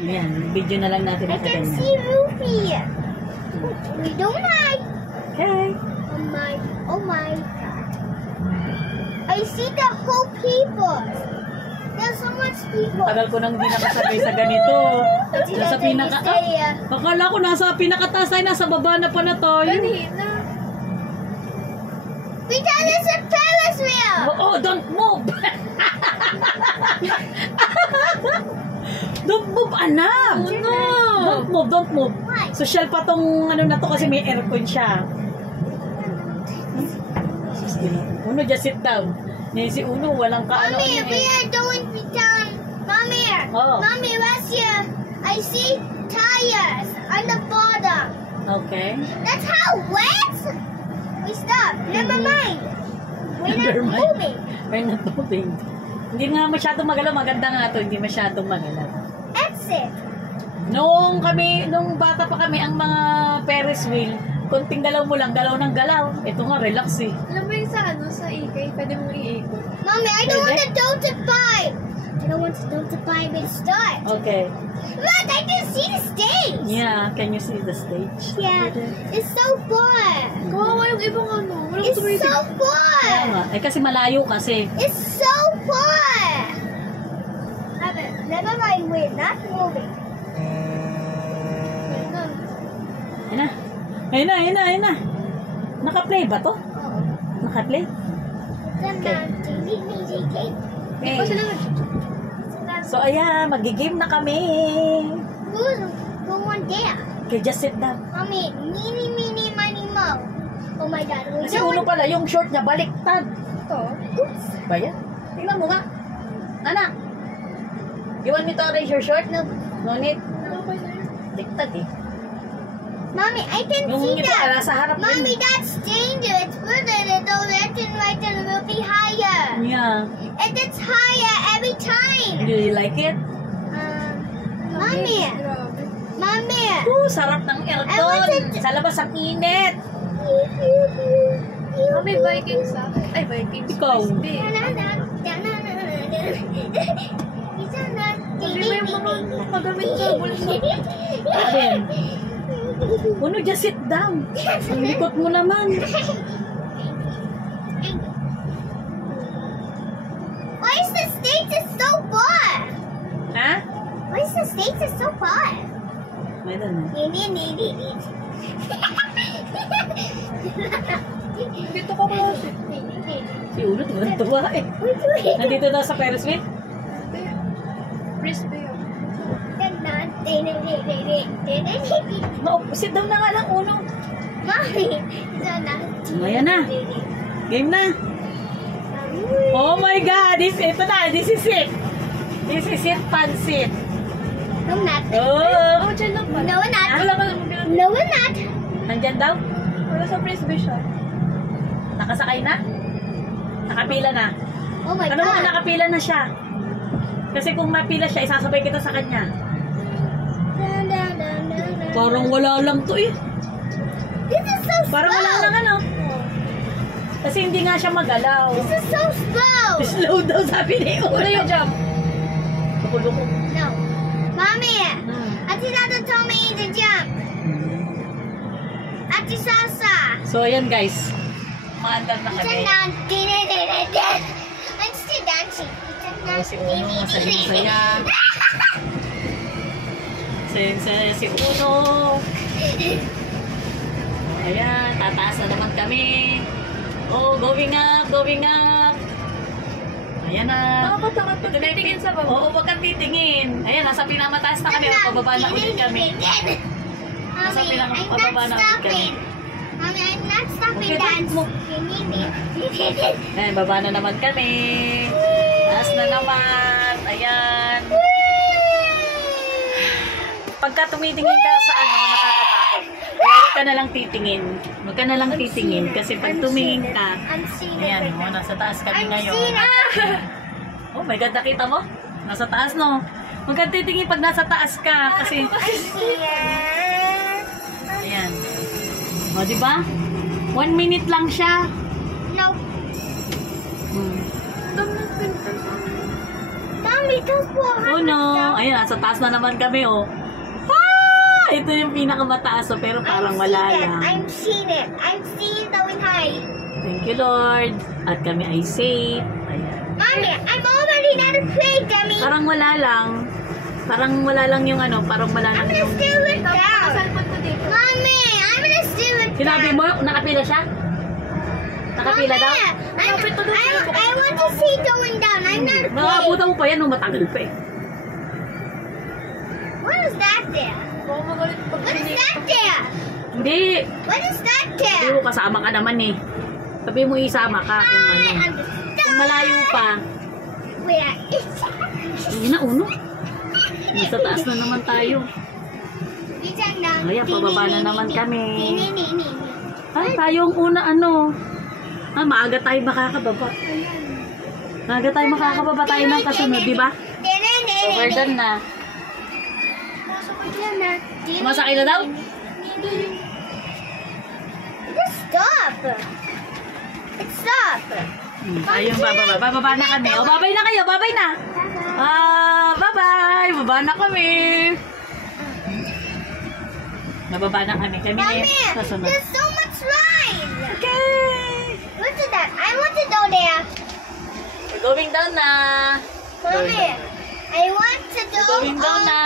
Ayan, video na lang natin I sa can kanya. see Ruby. We don't hide. Okay. Oh my God. I see the whole people. There's so much people. Tagal ko nang hindi nakasabay sa ganito. Nasa pinaka... Akala ko nasa pinakataas tayo, nasa baba na pa na tayo. Kanina. Because it's a Ferris wheel. Oh, don't move! Don't move, anak! Oh, no. Don't move. Why? Social pa tong ano na to kasi may aircon siya. Uno, just sit down. Si Uno, walang kaano. Mommy, we are going to down. Mommy, Oh. Mommy, what's here? I see tires on the bottom. Okay. That's how wet. We stop. Never mind. We're not Never mind. moving. We're not moving. Hindi nga masyadong magalaw. Maganda nga to, hindi masyadong magalaw. Exit. Nung bata pa kami, ang mga Ferris wheel, konting galaw mo lang, galaw ng galaw. Ito nga, relax eh. Alam mo yung sa ikay, pwede mong iikot. Mommy, I don't want Pwede? to notify. I don't want to notify me to start. Okay. Look, I can see the stage. Yeah, can you see the stage? Yeah, it's so fun. Kawawa yung ibang ano. Walang It's tumitig. so Kaya fun. nga. Eh kasi malayo kasi. It's so fun. Never mind, we're not moving. Ayun na. Naka-play ba to? Oh. Naka-play? Hindi pa sila So ayan, magigame na kami. Go on there. Okay, just sit down. Mommy, mini, mini, mo. Oh my God. We're Kasi uno pala, yung short niya baliktad. ito. Oops. Ba yan? Tingnan mo nga. Anak, you want me to arrange your short? No. No need. Okay na yun. Baliktad eh. Mommy, I can Yung see ito that. ala sa harap Mommy, din. that's dangerous. Further, the left and right and will be higher. Yeah. And it's higher every time. Do you like it? Mommy, Grabe. Mommy. Sarap ng I aircon. wanted- Sa labas ang init. Mami, Vikings ah. Ay, Vikings. Ikaw. Crispy. Mami, may mga magamit sa bulso. Alin? Uno, just sit down. Ang likot mo naman. Why is the stage is so far? Ha? Why is the stage is so far? I don't know. Dito ko kasi. Si Uno, tuwa eh. Nandito daw sa Ferris wheel? Crispy yun. No, sit down na nga lang, Uno. Mommy, Ayan na. Game na. Oh my God! Ito na, this is it. This is it, pansit. No, not. Oh! Oh, dyan lang pala. No, we're not. Wala ka lang. No, we're not. Nandyan daw? Wala sa frisbee siya. Nakasakay na? Nakapila na? Oh my Ano kung God. nakapila na siya? Kasi kung mapila siya, isasabay kita sa kanya. Parang wala lang to eh. This is so slow. Parang wala lang ano. Kasi hindi nga siya magalaw. This is so slow. Slow daw sabi ni Ano Uno. yung jump? Luko-luko. No. Mommy, Ate Tata told me to jump. Ate Sasa. So ayan guys. Maandar na kami. I'm still dancing. Oh, si Uno, masaya-masaya. Masaya-masaya si Uno. Ayan, tataas na naman kami. Oh, going up, going up. Ayan na. Nakakatakot pag titingin sa baba. Oo, wag kang titingin. Ayan, nasa pinamataas na kami. Pababa na ulit kami. Nasa Mommy, I'm pababa not na ulit kami. stopping. Mommy, I'm not stopping Okay, dancing. Ayan, baba na naman kami. Taas na naman. Ayan. Pagka tumitingin ka sa ano, nakakatakot. Huwag ka na lang titingin. Huwag ka na lang titingin. Kasi pag tumingin ka, I'm seeing ayan, it. oh, nasa taas kami I'm ngayon. seeing it. Oh my God, nakita mo? Nasa taas, no? Huwag kang titingin pag nasa taas ka. Kasi, I'm seeing it. ayan. O, diba? 1 minute lang siya. No. Hmm. Dami ng pintas. Mommy, Mommy, that's what Oh happened. no! Ayan, nasa taas na naman kami, oh. Ah! Ito yung pinakamataas, oh, pero parang wala lang. I'm seeing it. I'm seeing the wind high. Thank you, Lord. At kami ay safe. Ayan. Mommy, I'm already not afraid, dummy. Parang wala lang. Parang wala lang yung ano, parang wala I'm lang gonna yung... stay with down. Cellphone ko dito. Mommy, I'm gonna stay with Sinabi mo, nakapila siya? Nakapila daw? I want to see going down. I'm not afraid. Makakabuta mo pa yan, oh, matagal pa eh. What is that there? Baka magalit pag What is that there? Hindi. What is that Sabi there? mo, kasama ka naman eh. Sabi mo, isama ka kung ano. I Kung understand. malayo pa. Where is that? Ayun na, uno. Nasa taas na naman tayo. Ayan, pababa na naman kami. Ay, tayo ang una, ano. Ah, maaga tayo makakababa. Maaga tayo makakababa tayo ng kasunod, di ba? Overdone na. Sumasakay na daw? Just stop. It's stop. Tayo yung bababa. Bababa na kami. O, babay na kayo. Babay na. Ah, bye-bye. Baba na kami. Bababa na kami. Kami na Mommy, yung kasunod. there's so much slime. Okay. Look at that. I want to go there. We're going down na. Mommy, I want to go We're going down na.